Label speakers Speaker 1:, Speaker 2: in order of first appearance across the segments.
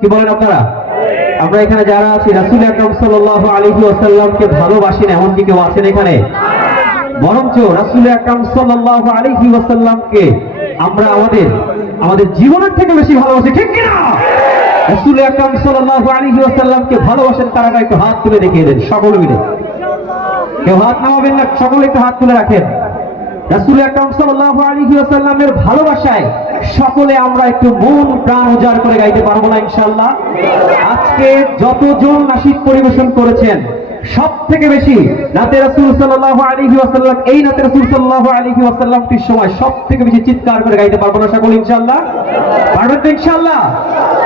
Speaker 1: কি বলেন আপনারা? আমরা এখানে যারা আছি, রাসুল আকরম সাল্লাহ আলহি আসাল্লামকে ভালোবাসি না এমন কি কেউ আছেন এখানে? বরঞ্চ রাসুল আকরম সাল্লাহ আলহি আসাল্লামকে আমরা আমাদের আমাদের জীবনের থেকে বেশি ভালোবাসি, ঠিক কিনা? রাসুল আকরম সাল্লাহ আলহি আসাল্লামকে ভালোবাসেন, তারা একটু হাত তুলে দেখিয়ে দেন, সকলে মিলে। কেউ হাত নামাবেন না, সকলে একটু হাত তুলে রাখেন। রাসূল আকরাম সাল্লাল্লাহু আলাইহি ওয়াসাল্লামের ভালোবাসায় সকলে আমরা একটু মন, প্রাণ উজাড় করে গাইতে পারব না ইনশাআল্লাহ। আজকে যতজন নাসিদ পরিবেশন করেছেন সব থেকে বেশি নাতে রাসূল সাল্লাল্লাহু আলাইহি ওয়াসাল্লাম, এই নাতে রাসূল সাল্লাল্লাহু আলাইহি ওয়াসাল্লামটির সময় সব থেকে বেশি চিৎকার করে গাইতে পারব না সকলে ইনশাআল্লাহ? পারবেন ইনশাআল্লাহ?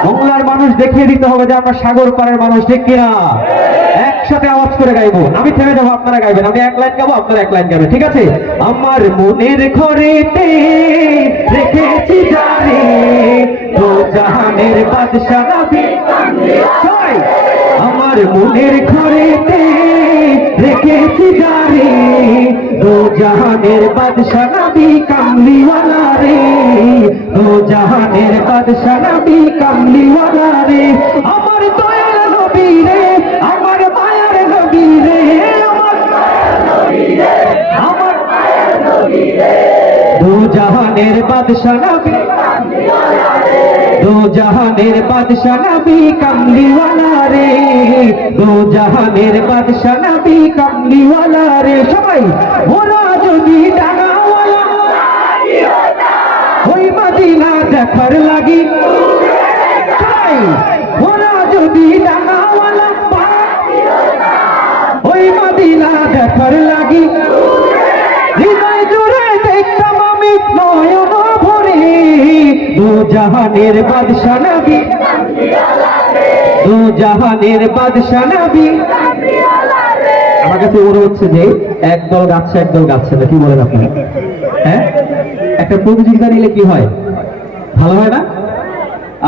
Speaker 1: বাংলার মানুষ দেখিয়ে দিতে হবে যে আমরা সাগর পাড়ের মানুষ, ঠিক কিনা? একসাথে আওয়াজ করে গাইবো। আমি থেমে যাব আপনারা গাইবেন। আমি এক লাইন গাবো, আপনারা এক লাইন গাবেন, ঠিক আছে? আমার মনের ঘরেতে রেখেছি আমার মনের ঘরেতে রেখেছি জানে তো জাহানের বাদশাহ নবী কামলিওয়ালা রে। তো জাহানের বাদশাহ নবী কামলিওয়ালা রে। আমার দয়াল নবী রে নবী রে আমার আমার দু জাহানের বাদশাহ নবী দু বাদশাহ কামলিওয়ালা রে। দু জাহানের বাদশাহ নবী কামলিওয়ালা রে। সবাই মোরা যদি ডাঙাওয়ালা। দেখার লাগি। মোরা যদি ডাঙাওয়ালা পাই ওই মাদিনা দেখার লাগি। হৃদয় জুড়ে দেখতাম আমি নয়ন ভরে দু জাহানের বাদশা নবী। দু জাহানের বাদশা নবী। আমার কাছে মনে হচ্ছে যে একদল গাচ্ছে একদল গাচ্ছে না, কি বলেন আপনি হ্যাঁ? একটা প্রতিযোগিতা নিলে কি হয়? ভালো হয় না?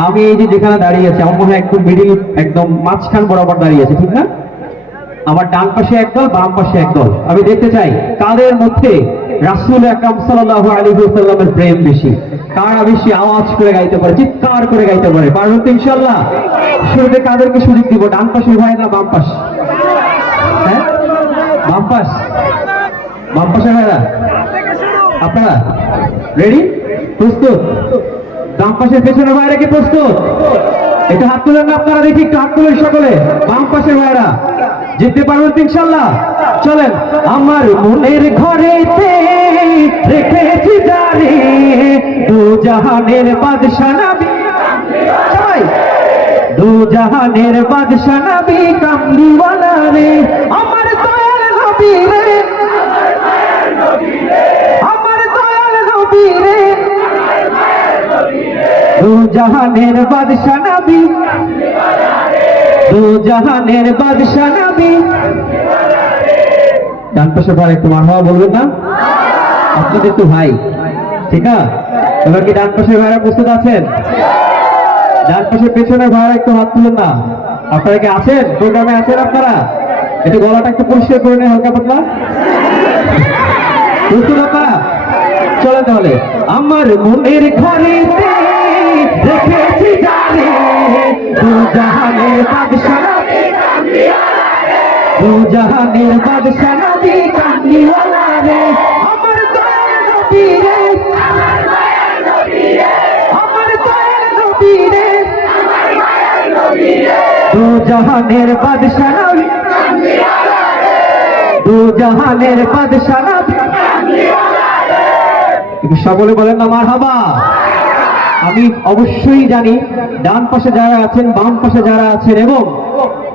Speaker 1: আমি এই যে যেখানে দাঁড়িয়ে আছি, আমার মনে হয় একদম মিডিল একদম মাঝখান বরাবর দাঁড়িয়ে আছে, ঠিক না? আমার ডান পাশে একদল বাম পাশে একদল আমি দেখতে চাই, কাদের মধ্যে রাসূল আকরাম সাল্লাল্লাহু আলাইহি ওয়াসাল্লামের প্রেম বেশি? কারা বেশি আওয়াজ করে গাইতে পারে, চিৎকার করে গাইতে পারে? পারবেন তো ইনশাআল্লাহ। শুরুতে কাদেরকে সুযোগ দিব? ডান পাশে ভাই না, বাম পাশ? হ্যাঁ? বাম পাশ? বাম পাশে ভাইরা? আপনারা? রেডি প্রস্তুত? বাম পাশের পেছনে ভাইরা কি প্রস্তুত? একটু হাত তুলেন না আপনারা, দেখি একটু হাত তুলেন সকলে। বাম পাশের ভাইরা? জিততে পারবেন ইনশাল্লাহ। চলেন, আমার মনের ঘরেতে রেখেছি জানে দু জাহানের বাদশা দু জাহানের বাদশা কামলিওয়ালা রে। আমার দয়াল নবী রে। আমার দয়াল নবী রে। দু জাহানের বাদশা জাহানের বাদশা নবী। ডান পাশে পর একটু মারহাবা বলবেন না? আপনাদের তো ভাই। ঠিক আছে? এবার কি ডান পাশের ভাইরা প্রস্তুত আছেন? ডান পাশের পেছনের ভাইরা একটু হাত তুলেন না। আপনারা কি আছেন? প্রোগ্রামে আছেন আপনারা? একটু গলাটা একটু পরিষ্কার করে নেন, হালকা পাতলা। প্রস্তুত আপনারা? চলে তাহলে। আমার মনের ঘরেতে রেখেছি জানে। দু জাহানের বাদশা সকলে বলেন না মারহাবা। আমি অবশ্যই জানি ডান পাশে যারা আছেন, বাম পাশে যারা আছেন এবং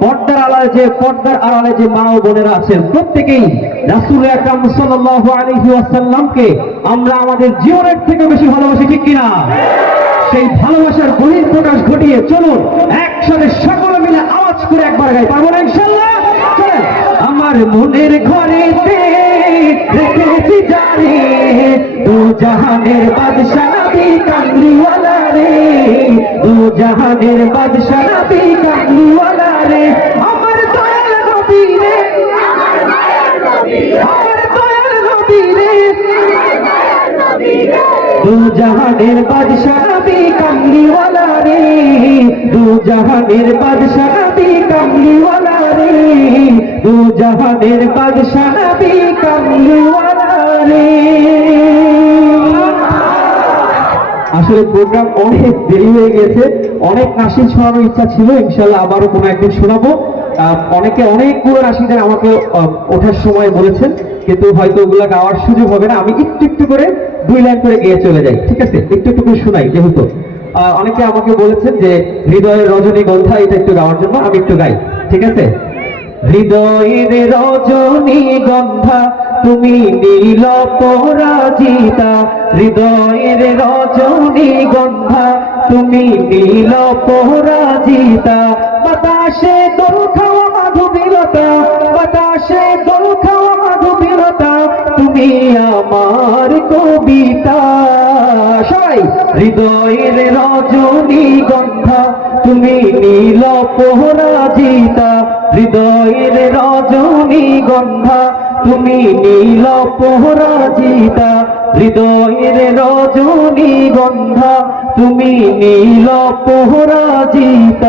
Speaker 1: পর্দার আড়ালে যে, পর্দার আড়ালে যে মা ও বোনেরা আছেন, প্রত্যেকেই রাসূল আকরাম সাল্লাল্লাহু আলাইহি ওয়াসাল্লামকে আমরা আমাদের জীবনের থেকে বেশি ভালোবাসি, ঠিক কিনা? সেই ভালোবাসার বহির প্রকাশ ঘটিয়ে চলুন, একসাথে সকলে মিলে আওয়াজ করে একবার গাই, পারব না ইনশাল্লাহ চলেন, আমার মনের ঘরেতে রেখেছি জানি, দু জাহানের বাদশা নবী কামলিওয়ালা রে। দু জাহানের বাদশা নবী কামলিওয়ালা রে। আমার দয়াল নবী রে দু জাহানের বাদশা নবী রে। দু জাহানের বাদশাহ নবী রে। দু জাহানের বাদশাহ আসলে প্রোগ্রাম অনেক দেরি হয়ে গেছে। অনেক নাসির শোনানোর ইচ্ছা ছিল ইনশাল্লাহ আবারও কোনো একদিন শোনাবো। অনেকে অনেকগুলো নাসিদের আমাকে ওঠার সময় বলেছেন, কিন্তু হয়তো ওগুলো গাওয়ার সুযোগ হবে না। আমি একটু একটু করে দুই লাইন করে গিয়ে চলে যাই, ঠিক আছে? একটু একটু করে শোনাই, যেহেতু। অনেকে আমাকে বলেছেন যে হৃদয়ের রজনীগন্ধা, এটা একটু গাওয়ার জন্য, আমি একটু গাই, ঠিক আছে? হৃদয়ের রজনী গন্ধা, তুমি নীল পরাজিতা। হৃদয়ের রজনী গন্ধা, তুমি নীল পরাজিতা। বাতাসে দোল মাধুবীরতা বাতাসে দোল মাধুবীরতা তুমি আমার কবিতা। হৃদয়ের রজনী গন্ধা, তুমি নীল পরাজিতা। হৃদয়ের রজনী গন্ধা, তুমি নীল পরাজিতা। হৃদয়ের রজনী গন্ধা, তুমি নীল পরাজিতা।